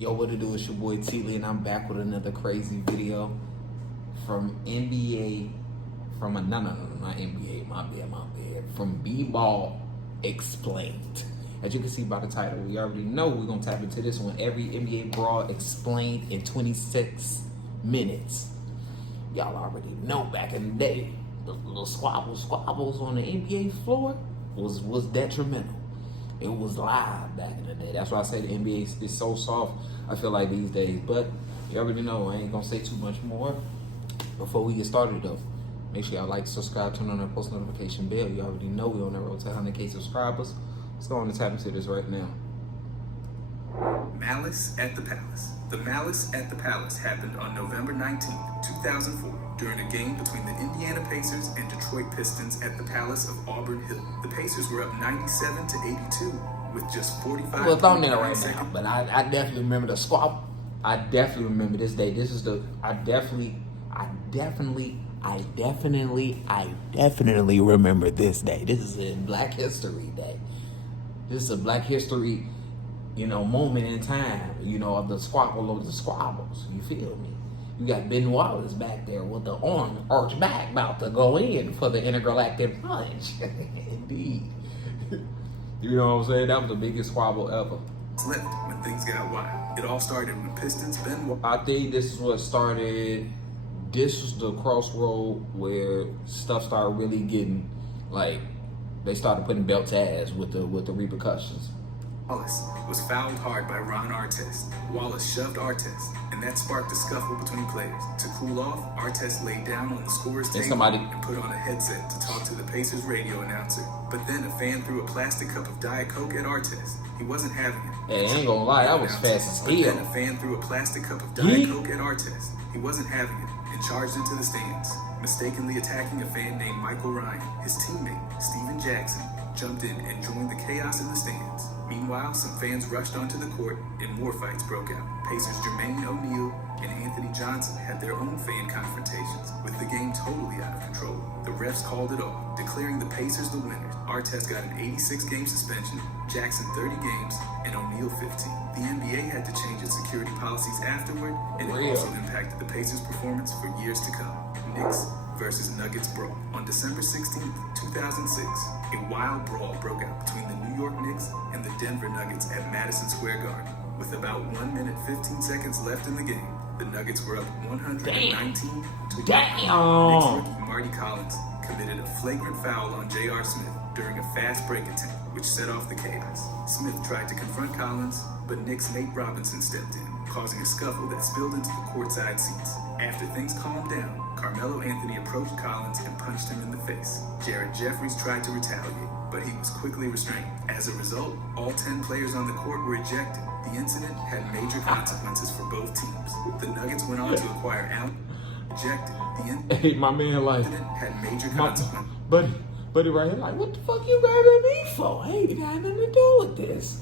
Yo, what it do? It's your boy T-Lee, and I'm back with another crazy video from NBA, not NBA, my bad, from B-Ball Explained. As you can see by the title, we already know we're going to tap into this one. Every NBA Brawl explained in 26 minutes. Y'all already know back in the day, the little squabbles on the NBA floor was detrimental. It was live back in the day. That's why I say the NBA is so soft, I feel like, these days. But you already know I ain't gonna say too much more. Before we get started though, make sure y'all like, subscribe, turn on that post notification bell. You already know we're on the road to 100K subscribers. Let's go on and tap into this right now. Malice at the Palace. The Malice at the Palace happened on November 19, 2004, during a game between the Indiana Pacers and Detroit Pistons at the Palace of Auburn Hill. The Pacers were up 97-82 with just 45 Well, thumbnail right now, but I definitely remember the squabble. I definitely remember this day. This is the I definitely remember this day. This is a Black History Day. This is a Black History, moment in time, of the squabble of the squabbles. You feel me? You got Ben Wallace back there with the arm arched back, about to go in for the intergalactic punch. Indeed. You know what I'm saying? That was the biggest squabble ever. Slipped when things got wild. It all started when Pistons I think this is what started. This was the crossroad where stuff started really getting, like, they started putting belt to ass with the repercussions. Wallace was fouled hard by Ron Artest. Wallace shoved Artest, and that sparked a scuffle between players. To cool off, Artest laid down on the scorer's table and put on a headset to talk to the Pacers radio announcer. But then a fan threw a plastic cup of Diet Coke at Artest. He wasn't having it. Hey, I ain't gonna lie, that was fast as hell. But then a fan threw a plastic cup of Diet Coke at Artest. He wasn't having it and charged into the stands, mistakenly attacking a fan named Michael Ryan. His teammate, Steven Jackson, jumped in and joined the chaos in the stands. Meanwhile, some fans rushed onto the court and more fights broke out. Pacers Jermaine O'Neal and Anthony Johnson had their own fan confrontations, with the game totally out of control. The refs called it off, declaring the Pacers the winners. Artest got an 86-game suspension, Jackson 30 games, and O'Neal 15. The NBA had to change its security policies afterward, and it also impacted the Pacers' performance for years to come. Knicks versus Nuggets brawl. On December 16, 2006, a wild brawl broke out between the New York Knicks and the Denver Nuggets at Madison Square Garden. With about 1 minute 15 seconds left in the game, the Nuggets were up 119 to 1. Knicks rookie Marty Collins committed a flagrant foul on J.R. Smith during a fast break attempt, which set off the chaos. Smith tried to confront Collins, but Knicks' Nate Robinson stepped in, causing a scuffle that spilled into the courtside seats. After things calmed down, Carmelo Anthony approached Collins and punched him in the face. Jared Jeffries tried to retaliate, but he was quickly restrained. As a result, all 10 players on the court were ejected. The incident had major consequences for both teams. The Nuggets went on to acquire Allen. Ejected. Hey, my man, like, had major consequences. Buddy right here, like, what the fuck you grabbing me for? Hey, it got nothing to do with this.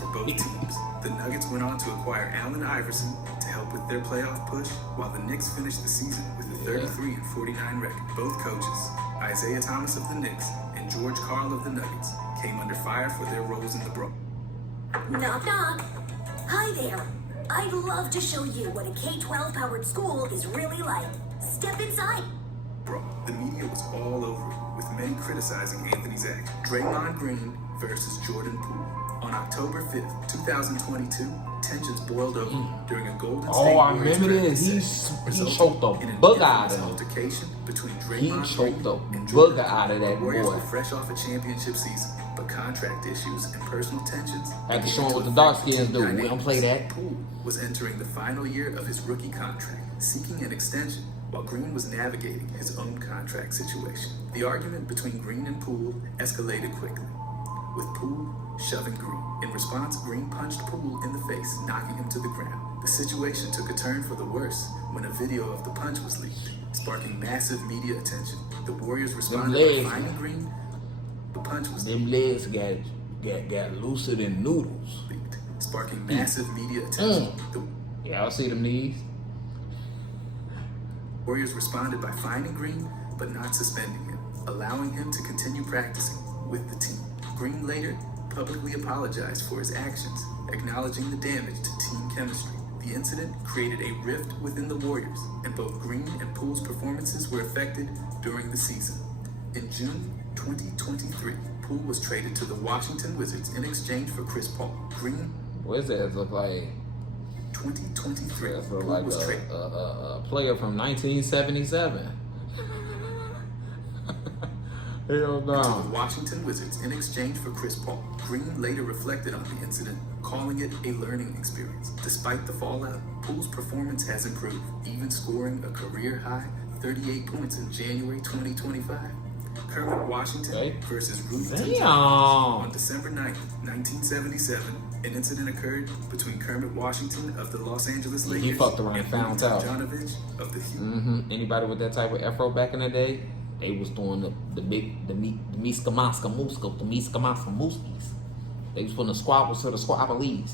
For both teams. The Nuggets went on to acquire Allen Iverson to help with their playoff push, while the Knicks finished the season with a 33-49 record. Both coaches, Isaiah Thomas of the Knicks and George Karl of the Nuggets, came under fire for their roles in the brawl. Knock, knock. Hi there. I'd love to show you what a K-12 powered school is really like. Step inside. Brawl. The media was all over it, with many criticizing Anthony's act. Draymond Green versus Jordan Poole. On October 5th, 2022, tensions boiled over during a Golden State Warriors practice. He choked the bug out of him. Altercation between He choked the bug out of that Warriors boy. were fresh off a championship season, but contract issues and personal tensions Had to show him what the dark skins do. We don't play that. Poole was entering the final year of his rookie contract, seeking an extension, while Green was navigating his own contract situation. The argument between Green and Poole escalated quickly, with Poole shoving Green. In response, Green punched Poole in the face, knocking him to the ground. The situation took a turn for the worse when a video of the punch was leaked, sparking massive media attention. The Warriors responded by fining Green. The punch was Them legs got looser than noodles. leaked, sparking massive media attention. The Y'all see them knees? Warriors responded by fining Green, but not suspending him, allowing him to continue practicing with the team. Green later publicly apologized for his actions acknowledging the damage to team chemistry. The incident created a rift within the Warriors, and both Green and Poole's performances were affected during the season. In June 2023, Poole was traded to the Washington Wizards in exchange for Chris Paul. Green Wizards look like 2023. look Poole like was traded a player from 1977. Hell to no. the Washington Wizards in exchange for Chris Paul. Green later reflected on the incident, calling it a learning experience. Despite the fallout, Poole's performance has improved, even scoring a career-high 38 points in January 2025. Kermit Washington versus Rudy Tom on December 9th, 1977, an incident occurred between Kermit Washington of the Los Angeles Lakers He fucked around and found out. Of the Houston. Anybody with that type of afro back in the day, they was doing the Miska Maska Mooskies. They was putting the squabbles to the squabblies.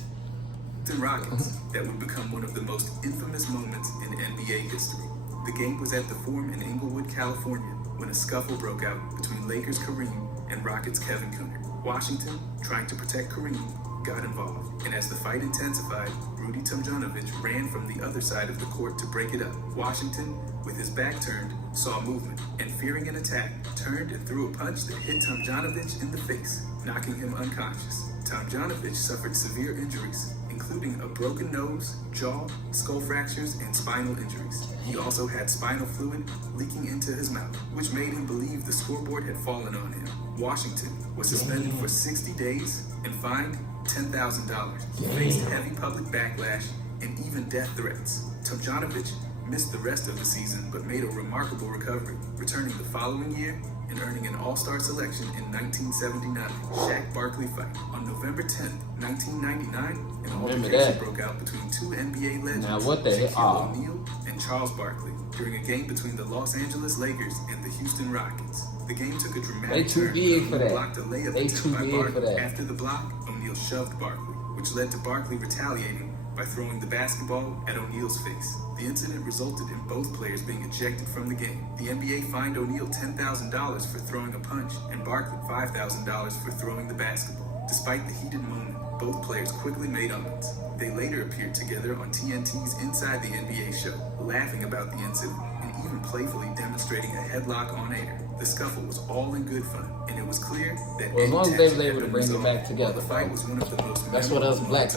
Rockets that would become one of the most infamous moments in NBA history. The game was at the Forum in Inglewood, California, when a scuffle broke out between Lakers Kareem and Rockets Kevin Kunnert. Washington, trying to protect Kareem, got involved, and as the fight intensified, Rudy Tomjanovich ran from the other side of the court to break it up. Washington, with his back turned, saw movement, and fearing an attack, turned and threw a punch that hit Tomjanovich in the face, knocking him unconscious. Tomjanovich suffered severe injuries, including a broken nose, jaw, skull fractures, and spinal injuries. He also had spinal fluid leaking into his mouth, which made him believe the scoreboard had fallen on him. Washington was suspended for 60 days and fined $10,000. He faced heavy public backlash and even death threats. Tomjanovich missed the rest of the season but made a remarkable recovery, returning the following year and earning an All-Star selection in 1979 Shaq Barkley fight. On November 10th, 1999, an altercation broke out between two NBA legends, Shaquille O'Neal and Charles Barkley, during a game between the Los Angeles Lakers and the Houston Rockets. The game took a dramatic turn. Blocked a layup attempt by Barkley. After the block, O'Neal shoved Barkley, which led to Barkley retaliating by throwing the basketball at O'Neal's face. The incident resulted in both players being ejected from the game. The NBA fined O'Neal $10,000 for throwing a punch and Barkley $5,000 for throwing the basketball. Despite the heated moment, both players quickly made amends. They later appeared together on TNT's Inside the NBA show, laughing about the incident and even playfully demonstrating a headlock on air. The scuffle was all in good fun, and it was clear that as long as they were able to bring it back together, the fight was one of the most that's what us black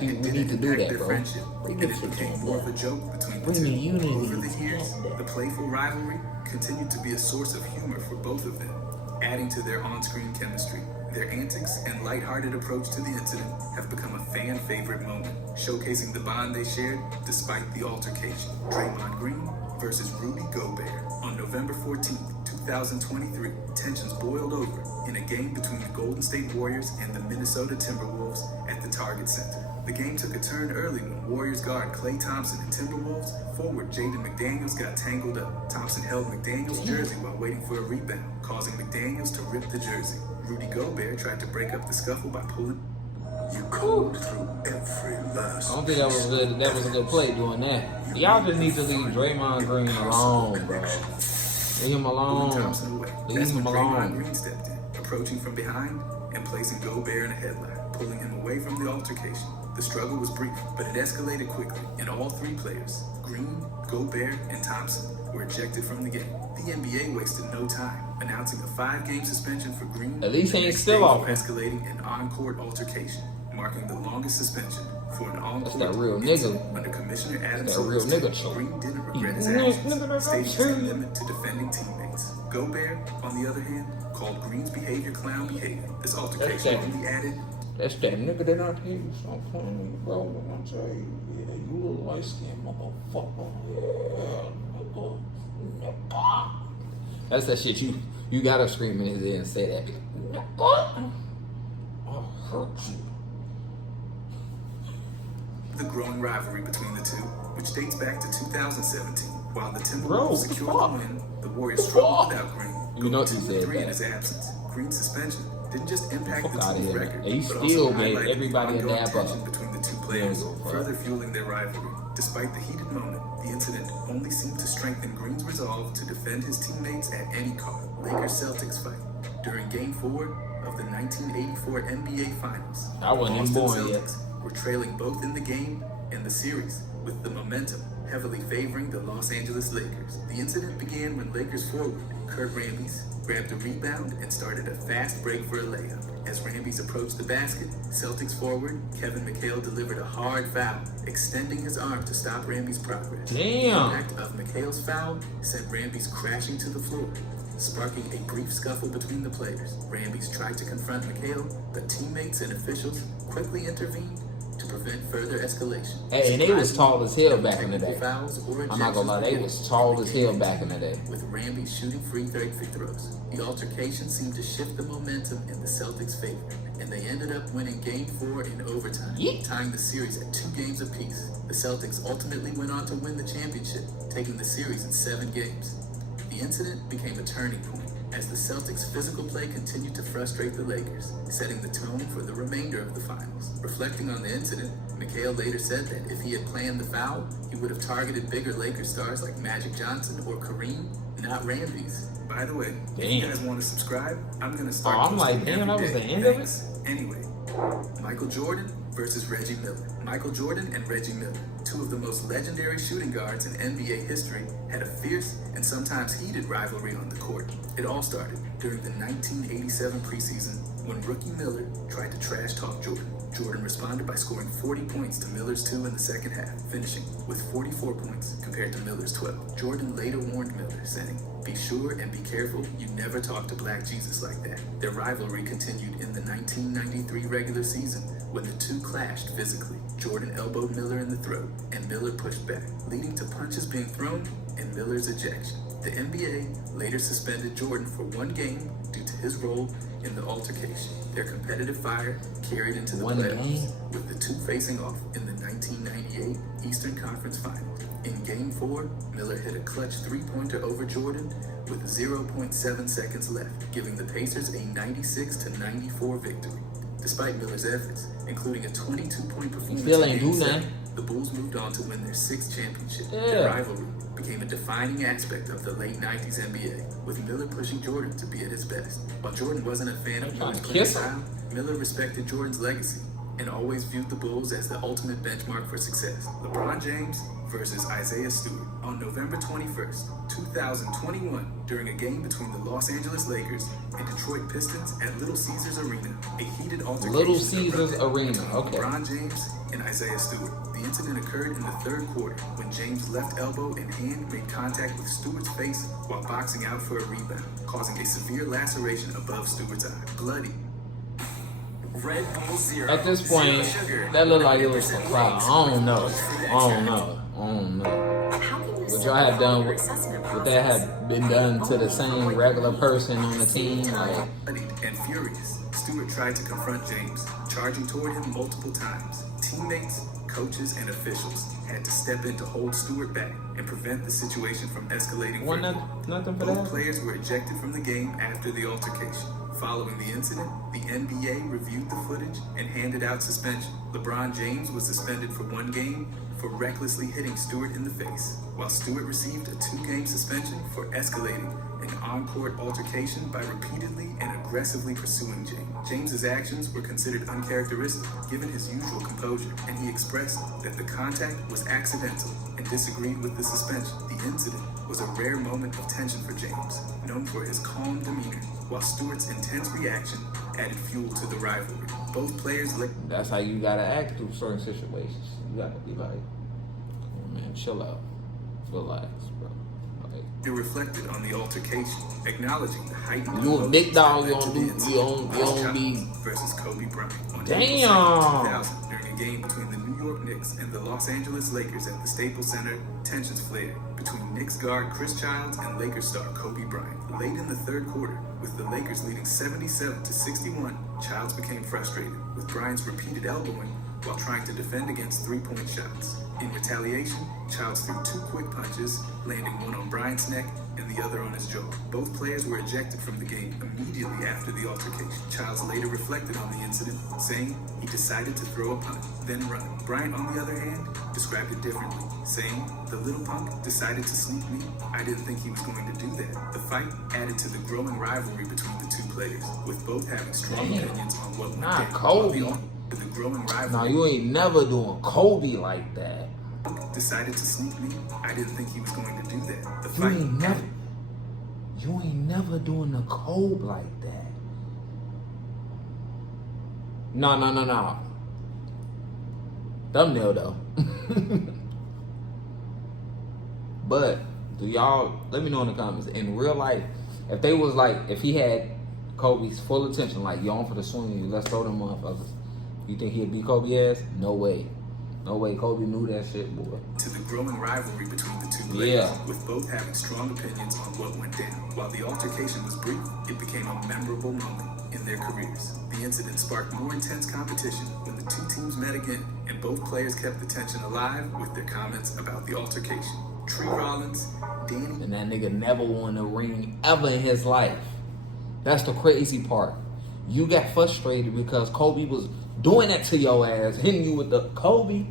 people, we need to do that, bro. And it became more of a joke between the two. Over the years, the playful rivalry continued to be a source of humor for both of them, adding to their on-screen chemistry. Their antics and lighthearted approach to the incident have become a fan favorite moment, showcasing the bond they shared despite the altercation. Draymond Green versus Rudy Gobert. On November 14, 2023, tensions boiled over in a game between the Golden State Warriors and the Minnesota Timberwolves at the Target Center. The game took a turn early when Warriors guard Klay Thompson and Timberwolves forward Jaden McDaniels got tangled up. Thompson held McDaniels' jersey while waiting for a rebound, causing McDaniels to rip the jersey. Rudy Gobert tried to break up the scuffle by pulling. You combed through every last. I don't think that was good. That was a good play doing that. Y'all just need to leave Draymond Green alone, bro. Leave him alone. Leave him alone. Green stepped in, approaching from behind and placing Gobert in a headlock, pulling him away from the altercation. The struggle was brief, but it escalated quickly, and all three players, Green, Gobert, and Thompson, were ejected from the game. The NBA wasted no time, announcing a 5-game suspension for Green. At least he ain't still off. Escalating an on-court altercation, marking the longest suspension for an on-court That's that real nigga. under Commissioner Adams. That real nigga choke. Green didn't regret his actions, stating his commitment to defending teammates. Gobert, on the other hand, called Green's behavior clown behavior. This altercation only added. That's that nigga that I tell you something, bro. When I tell you, yeah, you a light-skinned motherfucker. Yeah, nigga. That's that shit you gotta scream in his ear and say that. Nigga. I'll hurt you. The growing rivalry between the two, which dates back to 2017. While the Timberwolves secured the win, the Warriors struggled without Green. You know what you said, 2-3 in his absence. Green's suspension didn't just impact the out of team's here. record, And you but still also made highlighted everybody the ongoing dab tension up. between the two players, further fueling their rivalry. Despite the heated moment, the incident only seemed to strengthen Green's resolve to defend his teammates at any cost. Lakers-Celtics fight. During Game 4 of the 1984 NBA Finals. I wasn't even Boston born yet. Celtics were trailing both in the game and the series, with the momentum heavily favoring the Los Angeles Lakers. The incident began when Lakers forward Kurt Rambis grabbed a rebound and started a fast break for a layup. As Rambis approached the basket, Celtics forward Kevin McHale delivered a hard foul, extending his arm to stop Rambis' progress. Damn. The impact of McHale's foul sent Rambis crashing to the floor, sparking a brief scuffle between the players. Rambis tried to confront McHale, but teammates and officials quickly intervened to prevent further escalation. Hey, and they was tall as hell back in the Technical day. fouls or I'm not gonna lie, they was tall as hell back in the day. with Rambis shooting free throws. The altercation seemed to shift the momentum in the Celtics' favor, and they ended up winning Game 4 in overtime, tying the series at 2 games apiece. The Celtics ultimately went on to win the championship, taking the series in 7 games. The incident became a turning point as the Celtics' physical play continued to frustrate the Lakers, setting the tone for the remainder of the finals. Reflecting on the incident, McHale later said that if he had planned the foul, he would have targeted bigger Lakers stars like Magic Johnson or Kareem, not Rambis. By the way, if you guys want to subscribe, I'm going to start. Oh, I'm like, posting damn, that every was the day. end of it? Thanks. Anyway, Michael Jordan versus Reggie Miller. Michael Jordan and Reggie Miller, two of the most legendary shooting guards in NBA history, had a fierce and sometimes heated rivalry on the court. It all started during the 1987 preseason when rookie Miller tried to trash talk Jordan. Jordan responded by scoring 40 points to Miller's 2 in the second half, finishing with 44 points compared to Miller's 12. Jordan later warned Miller, saying, "Be sure and be careful, you never talk to Black Jesus like that." Their rivalry continued in the 1993 regular season when the two clashed physically. Jordan elbowed Miller in the throat, and Miller pushed back, leading to punches being thrown and Miller's ejection. The NBA later suspended Jordan for 1 game due to his role in the altercation. Their competitive fire carried into the playoffs, with the two facing off in the 1998 Eastern Conference Finals. In Game 4, Miller hit a clutch 3-pointer over Jordan with 0.7 seconds left, giving the Pacers a 96-94 victory. Despite Miller's efforts, including a 22-point performance Still in ain't Game do 7, nothing. the Bulls moved on to win their 6th championship. Yeah. Their rivalry became a defining aspect of the late 90s NBA, with Miller pushing Jordan to be at his best. While Jordan wasn't a fan of Miller's playing style, Miller respected Jordan's legacy and always viewed the Bulls as the ultimate benchmark for success. LeBron James versus Isaiah Stewart. On November 21st, 2021, during a game between the Los Angeles Lakers and Detroit Pistons at Little Caesars Arena, a heated altercation Little Caesars erupted Arena, between okay. LeBron James and Isaiah Stewart. The incident occurred in the 3rd quarter when James' left elbow and hand made contact with Stewart's face while boxing out for a rebound, causing a severe laceration above Stewart's eye. Bloody. Red Bull Zero. At this point, that looked like it was some foul. I don't know. What y'all had done, what that had been done to the same regular person on the team, like. And furious, Stewart tried to confront James, charging toward him multiple times. Teammates, coaches, and officials had to step in to hold Stewart back and prevent the situation from escalating further. Nothing for Both that? players were ejected from the game after the altercation. Following the incident, the NBA reviewed the footage and handed out suspension. LeBron James was suspended for 1 game for recklessly hitting Stewart in the face, while Stewart received a 2-game suspension for escalating an on-court altercation by repeatedly and aggressively pursuing James. James's actions were considered uncharacteristic given his usual composure, and he expressed that the contact was accidental and disagreed with the suspension. The incident was a rare moment of tension for James, known for his calm demeanor, while Stewart's intense reaction added fuel to the rivalry. Both players That's how you gotta act through certain situations. You gotta be like, oh man, chill out, relax, bro. Like, It reflected on the altercation, acknowledging the heightened you a big dog, you don't be. versus Kobe Bryant. On Damn. April 2nd, 2000, during a game between the New York Knicks and the Los Angeles Lakers at the Staples Center, tensions flared between Knicks guard Chris Childs and Lakers star Kobe Bryant. Late in the 3rd quarter, with the Lakers leading 77-61, Childs became frustrated with Bryant's repeated elbowing while trying to defend against 3-point shots. In retaliation, Childs threw 2 quick punches, landing one on Bryant's neck and the other on his jaw. Both players were ejected from the game immediately after the altercation. Childs later reflected on the incident, saying he decided to throw a punt, then run. Bryant, on the other hand, described it differently, saying, "The little punk decided to sneak me. I didn't think he was going to do that." The fight added to the growing rivalry between the the two players, with both having strong Damn. opinions on what went Not down. Kobe. The growing Nah, rivalry you ain't never doing Kobe like that. decided to sneak me. I didn't think he was going to do that. The You fight ain't never doing the Kobe like that. No. Thumbnail though. But do y'all let me know in the comments in real life if they was like if he had Kobe's full attention, like you on for the swing, let's throw them motherfuckers. You think he'd beat Kobe ass? No way. No way. Kobe knew that shit, boy. to the growing rivalry between the two players, Yeah. with both having strong opinions on what went down. While the altercation was brief, it became a memorable moment in their careers. The incident sparked more intense competition when the two teams met again, and both players kept the tension alive with their comments about the altercation. Tree Rollins, Danny, And that nigga never won a ring ever in his life. That's the crazy part. You got frustrated because Kobe was doing that to your ass, hitting you with the Kobe,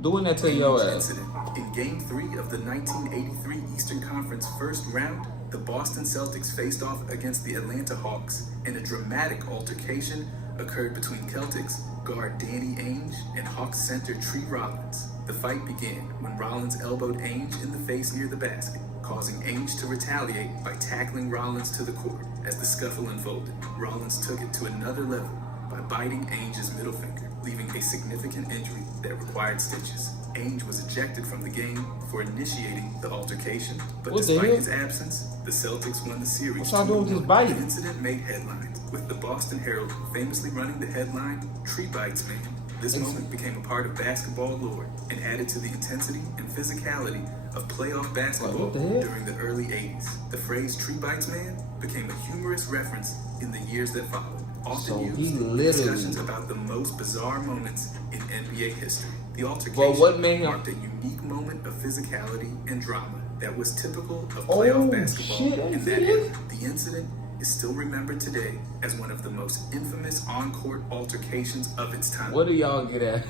doing that to your ass. incident. In Game 3 of the 1983 Eastern Conference first round, the Boston Celtics faced off against the Atlanta Hawks, and a dramatic altercation occurred between Celtics guard Danny Ainge and Hawks center Tree Rollins. The fight began when Rollins elbowed Ainge in the face near the basket, causing Ainge to retaliate by tackling Rollins to the court. As the scuffle unfolded, Rollins took it to another level by biting Ainge's middle finger, leaving a significant injury that required stitches. Ainge was ejected from the game for initiating the altercation, but What the despite hell? his absence, the Celtics won the series. What y'all doing with this 2-1. bite? The incident made headlines, with the Boston Herald famously running the headline, "Tree Bites Man." This moment became a part of basketball lore and added to the intensity and physicality of playoff basketball What the hell? during the early 80s. The phrase "Tree Bites Man" became a humorous reference in the years that followed, often So used he in literally- discussions about the most bizarre moments in NBA history. The altercation Well, what made him- marked a unique moment of physicality and drama that was typical of Oh, playoff basketball shit, I in see that this. era. The incident is still remembered today as one of the most infamous on-court altercations of its time. What do y'all get at?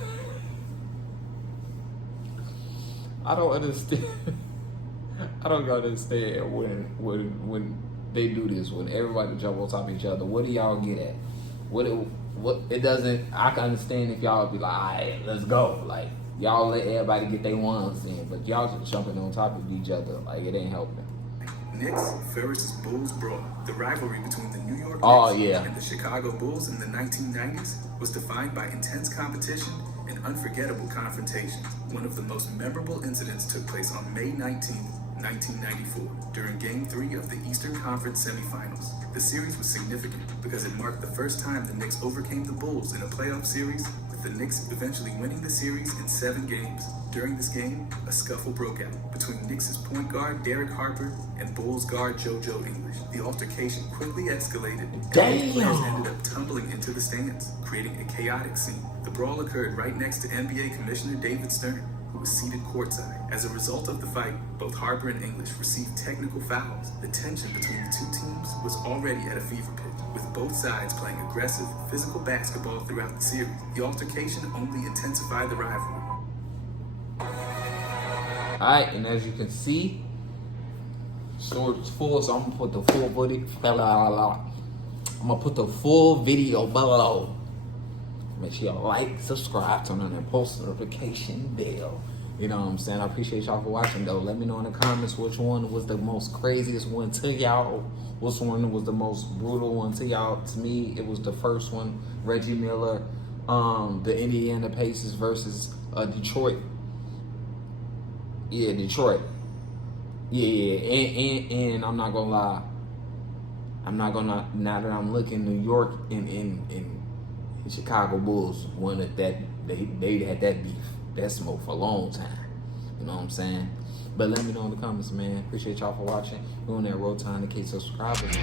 I don't understand. I don't understand when they do this, when everybody jump on top of each other. What do y'all get at? What it doesn't. I can understand if y'all be like, all right, let's go. Like y'all let everybody get their ones in, but y'all just jumping on top of each other. Like it ain't helping. Knicks versus Bulls brawl. The rivalry between the New York Oh, Knicks yeah. and the Chicago Bulls in the 1990s was defined by intense competition and unforgettable confrontations. One of the most memorable incidents took place on May 19th, 1994, during Game 3 of the Eastern Conference semifinals. The series was significant because it marked the first time the Knicks overcame the Bulls in a playoff series, with the Knicks eventually winning the series in 7 games. During this game, a scuffle broke out between Knicks' point guard Derek Harper and Bulls guard JoJo English. The altercation quickly escalated, and both players ended up tumbling into the stands, creating a chaotic scene. The brawl occurred right next to NBA Commissioner David Stern, who was seated courtside. As a result of the fight, both Harper and English received technical fouls. The tension between the two teams was already at a fever pitch, with both sides playing aggressive, physical basketball throughout the series. The altercation only intensified the rivalry. Alright, and as you can see, story's full, so I'm gonna put the full video. I'm gonna put the full video below. Make sure y'all like, subscribe, turn on that post notification bell. You know what I'm saying? I appreciate y'all for watching though. Let me know in the comments which one was the most craziest one to y'all. Which one was the most brutal one to y'all. To me, it was the first one, Reggie Miller, the Indiana Pacers versus Detroit. Yeah, Detroit. Yeah, and I'm not gonna lie. Now that I'm looking, New York and Chicago Bulls won at that. They had that beef, that smoke for a long time. You know what I'm saying? But let me know in the comments, man. Appreciate y'all for watching. We're on that road time to K subscribers.